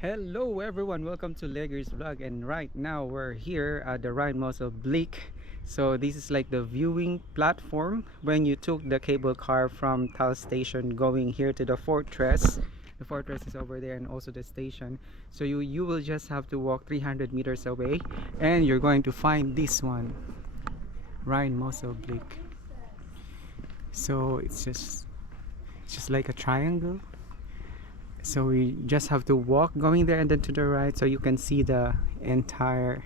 Hello everyone, welcome to Leger's vlog, and right now we're here at the Rhine Mosel Bleak. So this is like the viewing platform when you took the cable car from Tal station going here to the fortress. The fortress is over there and also the station. So you will just have to walk 300 meters away and you're going to find this one, Rhine Mosel Bleak. So it's just like a triangle. So we just have to walk going there and then to the right, so you can see the entire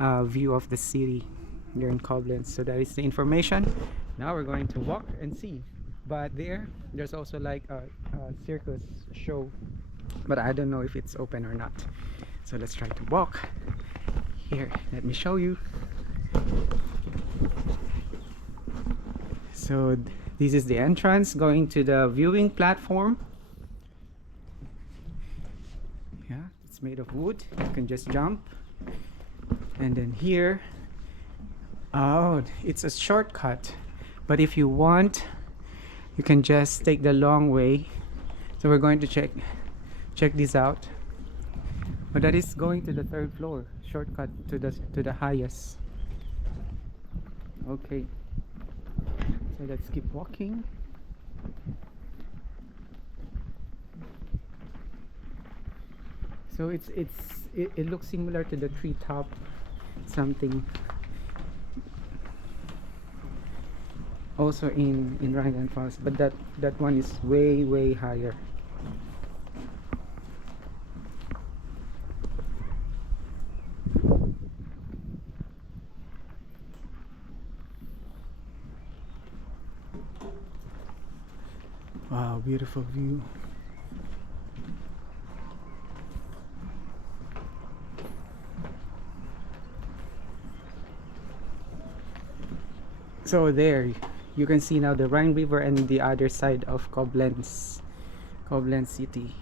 view of the city here in Koblenz. So that is the information. Now we're going to walk and see. But there's also like a circus show, but I don't know if it's open or not. So let's try to walk. Here, let me show you. So this is the entrance going to the viewing platform. Yeah, it's made of wood. You can just jump. And then here, oh, it's a shortcut, but if you want, you can just take the long way. So we're going to check this out. But that is going to the third floor, shortcut to the highest. Okay, so let's keep walking. So it looks similar to the treetop something also in Rheinland-Pfalz, but that one is way higher. Wow, beautiful view. So there you can see now the Rhine River and the other side of Koblenz city.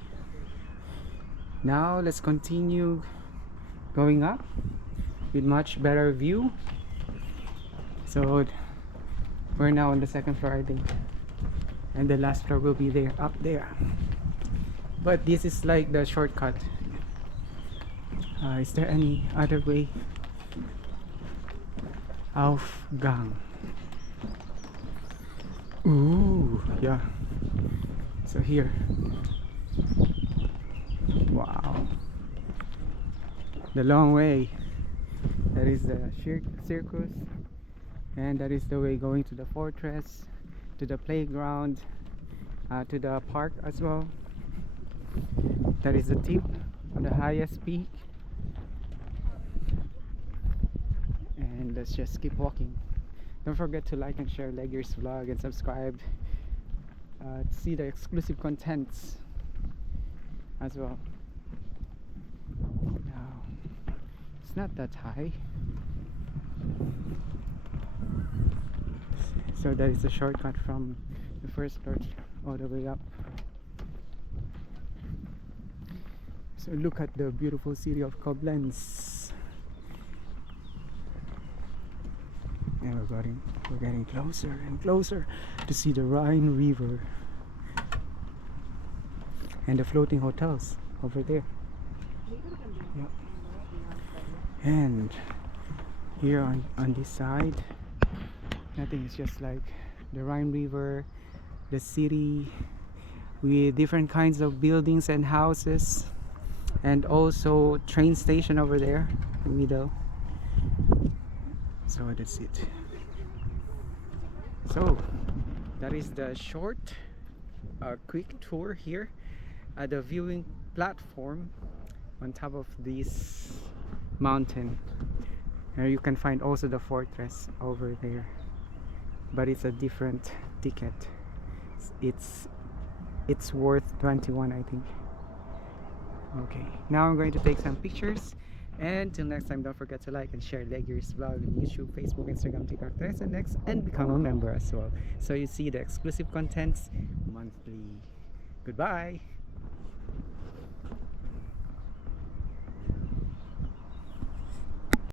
Now let's continue going up with much better view. So we're now on the second floor, I think, and the last floor will be there up there. But this is like the shortcut. Is there any other way? Aufgang. Ooh, yeah. So here. Wow. The long way. That is the circus. And that is the way going to the fortress, to the playground, to the park as well. That is the tip on the highest peak. And let's just keep walking. Don't forget to like and share Leger's vlog and subscribe to see the exclusive contents as well. Now, it's not that high. So that is a shortcut from the first floor all the way up. So look at the beautiful city of Koblenz. And we're getting closer and closer to see the Rhine River and the floating hotels over there. Yep. And here on this side, nothing. It's just like the Rhine River, the city with different kinds of buildings and houses, and also train station over there in the middle. So that's it. So that is the short quick tour here at the viewing platform on top of this mountain. And you can find also the fortress over there, but it's a different ticket. It's worth 21, I think. Okay, now I'm going to take some pictures. And till next time, don't forget to like and share Leger's vlog on YouTube, Facebook, Instagram, TikTok, Threads, and X, and become a member as well, so you see the exclusive contents monthly. Goodbye.